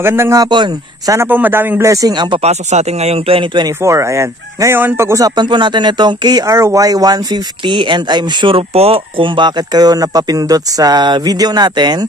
Magandang hapon. Sana po madaming blessing ang papasok sa atin ngayong 2024. Ayan. Ngayon, pag-usapan po natin itong KRY 150 and I'm sure po kung bakit kayo napapindot sa video natin.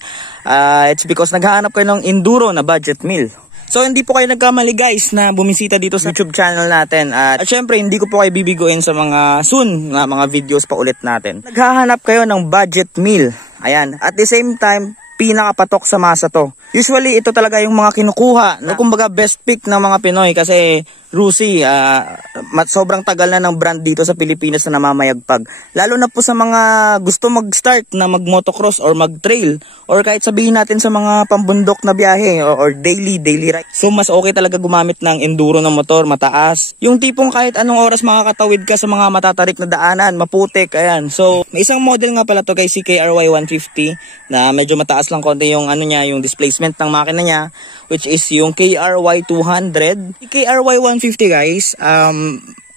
It's because naghahanap kayo ng enduro na budget meal. So hindi po kayo nagkamali guys na bumisita dito sa YouTube channel natin. At syempre hindi ko po kayo bibiguin sa mga soon na mga videos pa ulit natin. Naghahanap kayo ng budget meal. Ayan. At the same time, pinakapatok sa masa to. Usually ito talaga yung mga kinukuha na kumbaga best pick ng mga Pinoy kasi Rusi, sobrang tagal na ng brand dito sa Pilipinas na namamayagpag. Lalo na po sa mga gusto mag-start na mag-motocross or mag-trail or kahit sabihin natin sa mga pambundok na biyahe or daily ride. So mas okay talaga gumamit ng enduro na motor, mataas. Yung tipong kahit anong oras makakatawid ka sa mga matatarik na daanan, maputik, ayan. So may isang model nga pala to guys, si KRY 150 na medyo mataas lang konti yung ano niya, yung displacement ng makina niya, which is yung KRY 200. KRY 150 guys,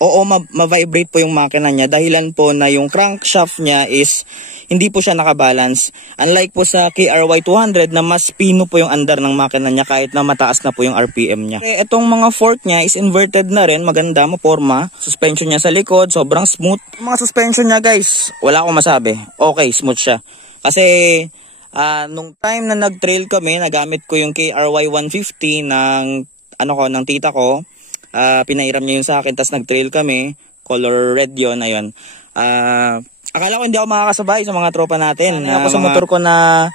oo, ma-vibrate po yung makina niya dahilan po na yung crankshaft niya is hindi po siya nakabalance. Unlike po sa KRY 200 na mas pino po yung andar ng makina niya kahit na mataas na po yung RPM niya. Itong mga fork niya is inverted na rin, maganda, maporma. Suspension niya sa likod, sobrang smooth. Yung mga suspension niya guys, wala akong masabi. Okay, smooth siya. Kasi nung time na nag-trail kami, nagamit ko yung KRY 150 ng tita ko. Pinairam niya yun sa akin, tas nag-trail kami. Color red yun, ayun. Akala ko hindi ako makakasabay sa mga tropa natin. Ako sa motor ko na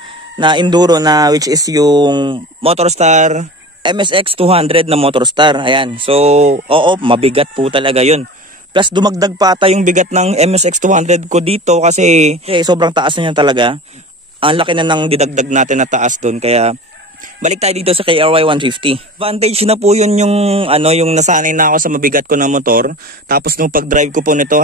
enduro na which is yung Motorstar MSX 200 na Motorstar. Ayan. So, oo, mabigat po talaga yun. Plus dumagdag pa ata yung bigat ng MSX 200 ko dito kasi sobrang taas na niya talaga. Ang laki na ng didagdag natin na taas doon, kaya balik tayo dito sa KRY 150. Advantage na po yun yung nasanay na ako sa mabigat ko na motor. Tapos nung pag-drive ko po nito,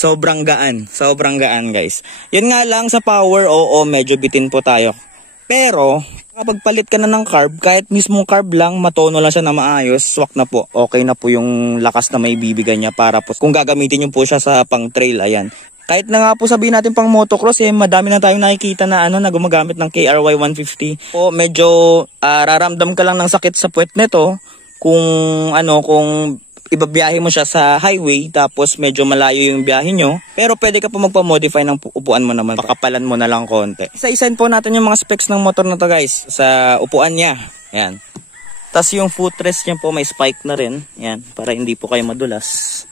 sobrang gaan guys. Yun nga lang sa power, oo, medyo bitin po tayo. Pero kapag palit ka na ng carb, kahit mismong carb lang, matono lang siya na maayos, swak na po. Okay na po yung lakas na may bibigay niya para po kung gagamitin niyo po siya sa pang trail, ayan. Kahit na nga po sabihin natin pang motocross, madami na tayong nakikita na na gumagamit ng KRY 150. O medyo raramdam ka lang ng sakit sa puwet nito kung ibabiyahe mo siya sa highway tapos medyo malayo yung biyahe nyo. Pero pwede ka po magpa-modify ng upuan mo naman. Pakapalan mo na lang konti. Isa-isain po natin yung mga specs ng motor na to guys. Sa upuan niya. Ayan. Tapos yung footrest niya po may spike na rin. Ayan. Para hindi po kayo madulas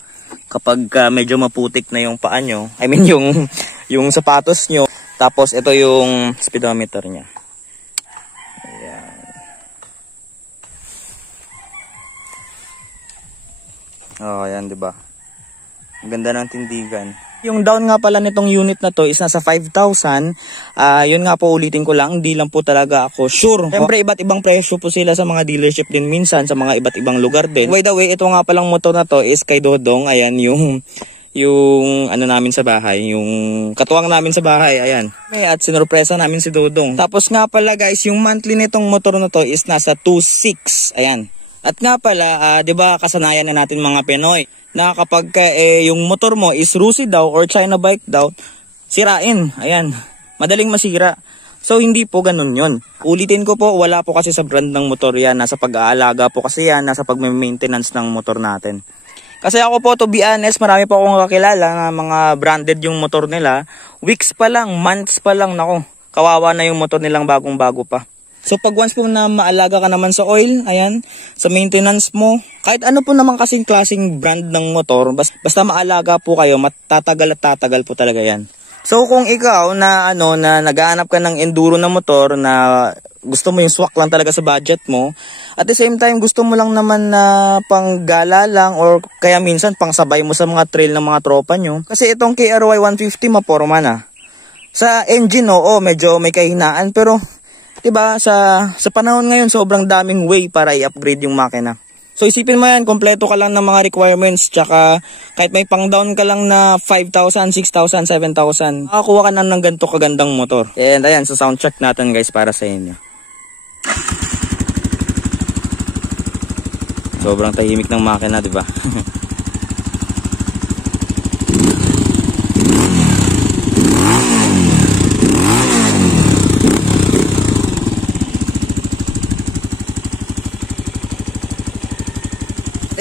kapag medyo maputik na yung paa nyo, I mean yung sapatos nyo. Tapos ito yung speedometer nya. Ayan. Oh, ayan, diba? Ang ganda ng tindigan. Yung down nga pala nitong unit na to is nasa 5,000. Yun nga po, ulitin ko lang, hindi lang po talaga ako sure. Siyempre iba't ibang presyo po sila sa mga dealership din minsan, sa mga iba't ibang lugar din. By the way, ito nga palang motor na to is kay Dodong. Ayan, yung namin sa bahay, yung katuwang namin sa bahay, ayan. At sinurpresa namin si Dodong. Tapos nga pala guys, yung monthly nitong motor na to is nasa 2,600. Ayan. At nga pala, 'di ba, kasanayan na natin mga Pinoy na kapag yung motor mo is Rusi daw or China bike daw, sirain. Ayan. Madaling masira. So hindi po ganun 'yon. Ulitin ko po, wala po kasi sa brand ng motor 'yan, nasa pag-aalaga po kasi 'yan, nasa pag-maintenance ng motor natin. Kasi ako po, to be honest, marami po akong kakilala na mga branded yung motor nila. Weeks pa lang, months pa lang, nako. Kawawa na yung motor nilang bagong-bago pa. So pag once po na maalaga ka naman sa oil, ayan, sa maintenance mo, kahit ano po naman kasing klaseng brand ng motor, basta maalaga po kayo, matatagal at tatagal po talaga yan. So kung ikaw na naghahanap ka ng enduro na motor na gusto mo yung swak lang talaga sa budget mo, at the same time gusto mo lang naman na panggala lang or kaya minsan pang sabay mo sa mga trail ng mga tropa nyo, kasi itong KRY 150 maporma na. Sa engine, oo, medyo may kahinaan, pero diba, sa panahon ngayon, sobrang daming way para i-upgrade yung makina. So isipin mo yan, kompleto ka lang ng mga requirements, tsaka kahit may pang down ka lang na 5,000, 6,000, 7,000, makakuha ka na ng ganito kagandang motor. And ayan, so sound check natin guys para sa inyo. Sobrang tahimik ng makina, diba?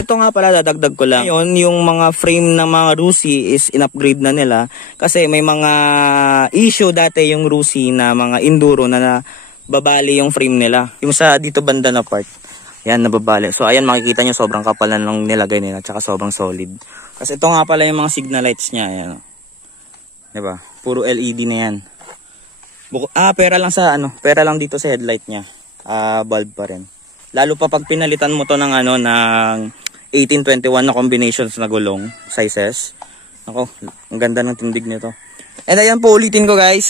ito nga pala, dadagdag ko lang. Ngayon, yung mga frame ng mga Rusi is in-upgrade na nila. Kasi may mga issue dati yung Rusi na mga enduro na babali yung frame nila. Yung sa dito banda na part. Yan, nababali. So, ayan, makikita nyo sobrang kapal na nung nilagay nila. Tsaka sobrang solid. Kasi ito nga pala yung mga signal lights niya. Ayan. Diba? Puro LED na yan. Pera lang sa pera lang dito sa headlight niya. Bulb pa rin. Lalo pa pag pinalitan mo to ng ng 1821 na combinations na gulong sizes. Ako, ang ganda ng tindig nito. And ayan po, ulitin ko guys,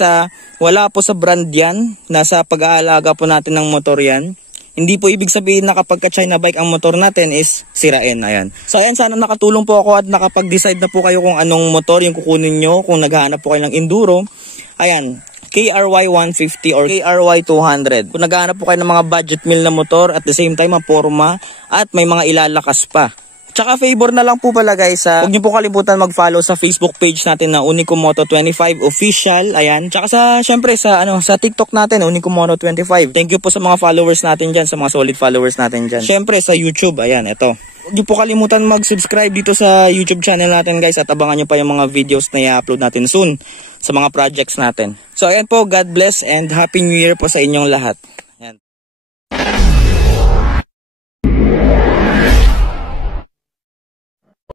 wala po sa brand yan. Nasa pag-aalaga po natin ng motor yan. Hindi po ibig sabihin na kapag ka-China bike ang motor natin is sirain. Ayan. So ayan, sana nakatulong po ako at nakapag-decide na po kayo kung anong motor yung kukunin nyo. Kung naghahanap po kayo ng enduro. Ayan, KRY 150 or KRY 200. Kung naghahanap po kayo ng mga budget meal na motor at the same time maporma at may mga ilalakas pa. Tsaka favor na lang po pala guys, huwag niyo po kalimutan mag-follow sa Facebook page natin na Unico Moto 25 Official. Ayan. Tsaka syempre sa TikTok natin, Unico Moto 25. Thank you po sa mga followers natin diyan, sa mga solid followers natin diyan. Syempre sa YouTube, ayan, ito. Huwag niyo po kalimutan mag-subscribe dito sa YouTube channel natin guys at abangan niyo pa yung mga videos na i-upload natin soon sa mga projects natin. So ayan po, God bless and Happy New Year po sa inyong lahat.